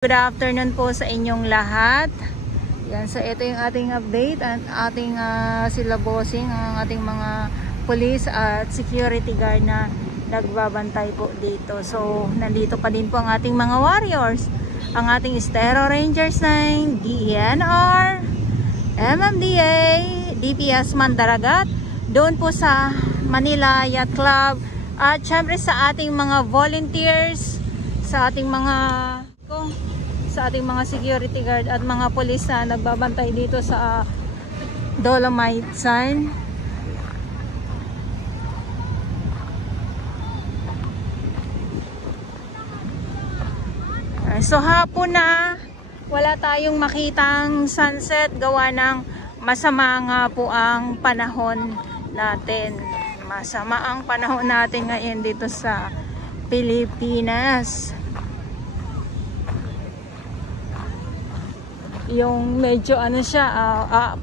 Good afternoon po sa inyong lahat. Yan, so ito yung ating update at ating sila bossing, ang ating mga police at security guard na nagbabantay po dito. So nandito pa din po ang ating mga warriors, ang ating Estero Rangers ng DNR, MMDA, DPS Mandaragat, doon po sa Manila Yacht Club, at syempre sa ating mga volunteers, sa ating mga security guard at mga police na nagbabantay dito sa Dolomite Sign. So hapon na, wala tayong makitang sunset gawa ng masama nga po ang panahon natin. Masama ang panahon natin ngayon dito sa Pilipinas. Yung medyo ano siya,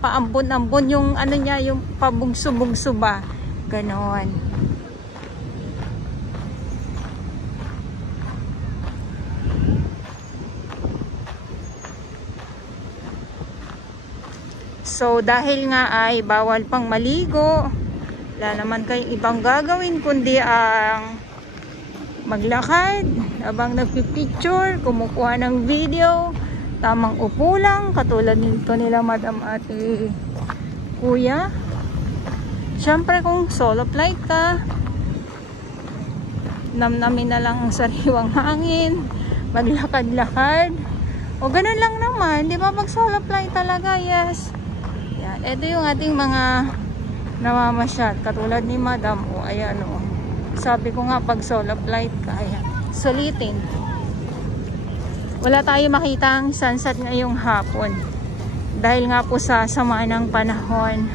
paambon-ambon yung ano niya, yung pabugso-bugso ba, ganoon. So dahil nga ay bawal pang maligo, wala naman kayong ibang gagawin kundi ang maglakad habang nagpipicture, kumukuha ng video. Tamang upo lang, katulad nito nila madam at kuya. Siyempre kung solo flight ka, namnamin na lang ang sariwang hangin, maglakad-lakad. O ganun lang naman, di ba, pag solo flight talaga, yes. Yan, ito yung ating mga namamasyal, katulad ni madam. O ayan o, sabi ko nga pag solo flight ka, ayan, sulitin. Wala tayong makitang sunset ngayong hapon dahil nga po sa sama ng panahon.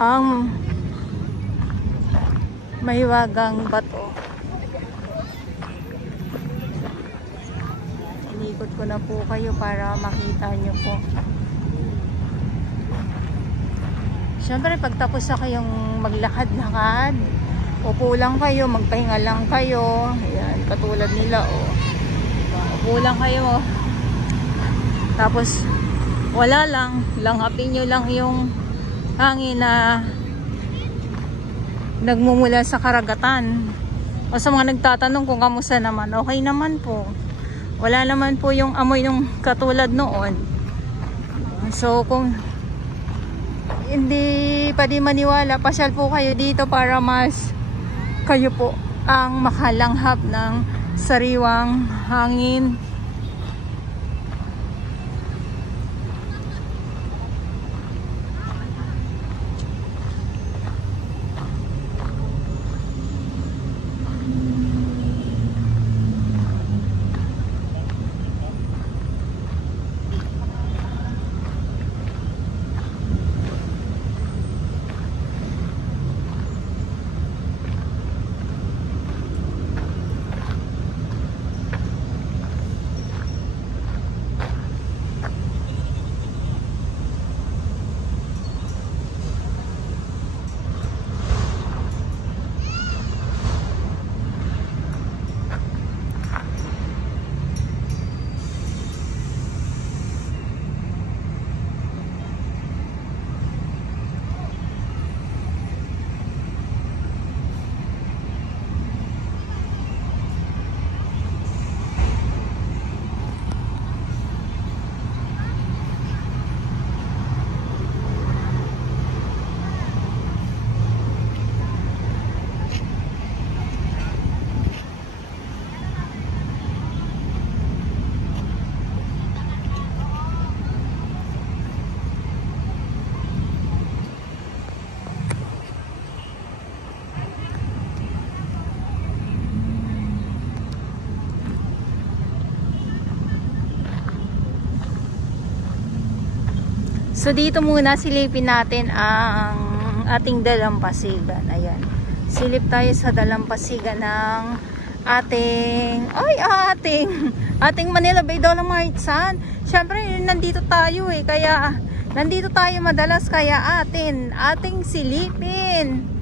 Ang mahiwagang bato, inikot ko na po kayo para makita nyo po. Siyempre pagtapos na kayong maglakad-lakad, upo lang kayo, magpahinga lang kayo. Ayan, katulad nila upo lang kayo, tapos wala lang, langhapin nyo lang yung hangin na nagmumula sa karagatan. O sa mga nagtatanong kung kamusta naman, okay naman po, wala naman po yung amoy nung katulad noon. So kung hindi pa di maniwala, pasyal po kayo dito para mas kayo po ang makalanghap ng sariwang hangin. So dito muna silipin natin ang ating dalampasigan. Ayan. Silip tayo sa dalampasigan ng ating Manila Bay Dolomites Sand. Syempre nandito tayo kaya nandito tayo madalas, kaya ating silipin.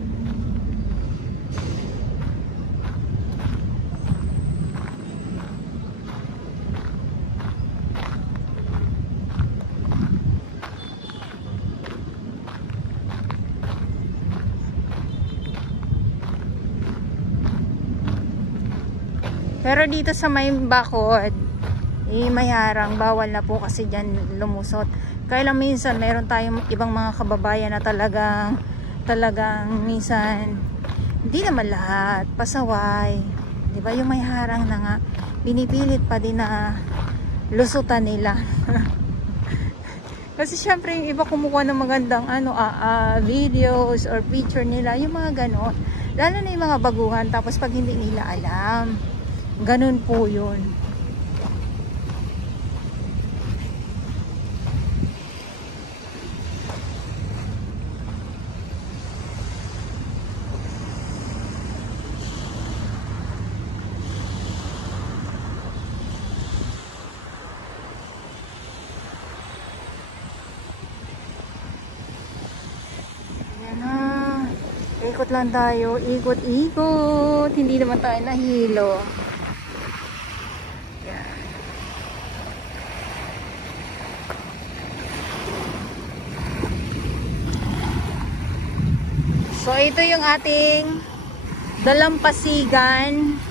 Pero dito sa may bakod, may harang, bawal na po kasi dyan lumusot. Kaya lang minsan meron tayong ibang mga kababayan na talagang minsan hindi naman lahat pasaway, di ba? Yung may harang na nga binipilit pa din na lusutan nila. Kasi syempre yung iba kumukuha ng magandang videos or picture nila, yung mga ganon, lalo na yung mga baguhan, tapos pag hindi nila alam, ganun po yun. Ikot lang tayo, ikot-ikot, hindi naman tayo nahilo. Yan. So ito yung ating dalampasigan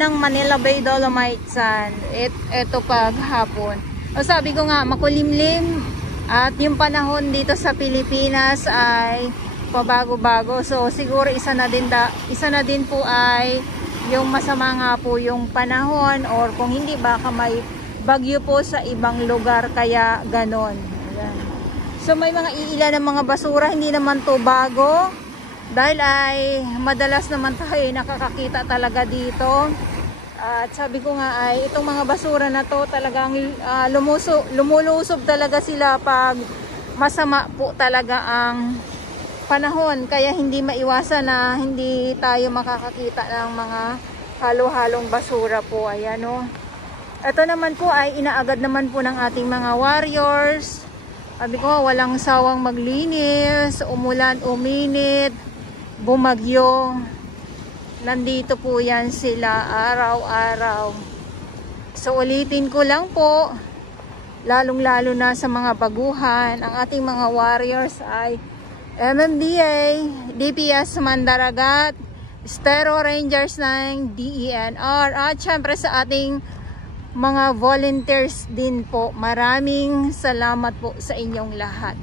ng Manila Bay Dolomites Sand. Ito pag hapon. O sabi ko nga, makulimlim. At yung panahon dito sa Pilipinas ay pabago-bago. So siguro isa na din po ay yung masama nga po yung panahon, or kung hindi baka may bagyo po sa ibang lugar, kaya ganon. Ayan. So may mga iilan ng mga basura, hindi naman to bago. Dahil ay madalas naman tayo nakakakita talaga dito. At sabi ko nga ay itong mga basura na to talagang lumulusob talaga sila pag masama po talaga ang panahon. Kaya hindi maiwasan na hindi tayo makakakita ng mga halo-halong basura po. Ayan o. Ito naman po ay inaagad naman po ng ating mga warriors. Sabi ko walang sawang maglinis, umulan, uminit, bumagyo. Nandito po yan sila araw-araw. So ulitin ko lang po, lalong-lalo na sa mga baguhan, ang ating mga warriors ay MMDA, DPS Mandaragat, Estero Rangers ng DENR, at syempre sa ating mga volunteers din po. Maraming salamat po sa inyong lahat.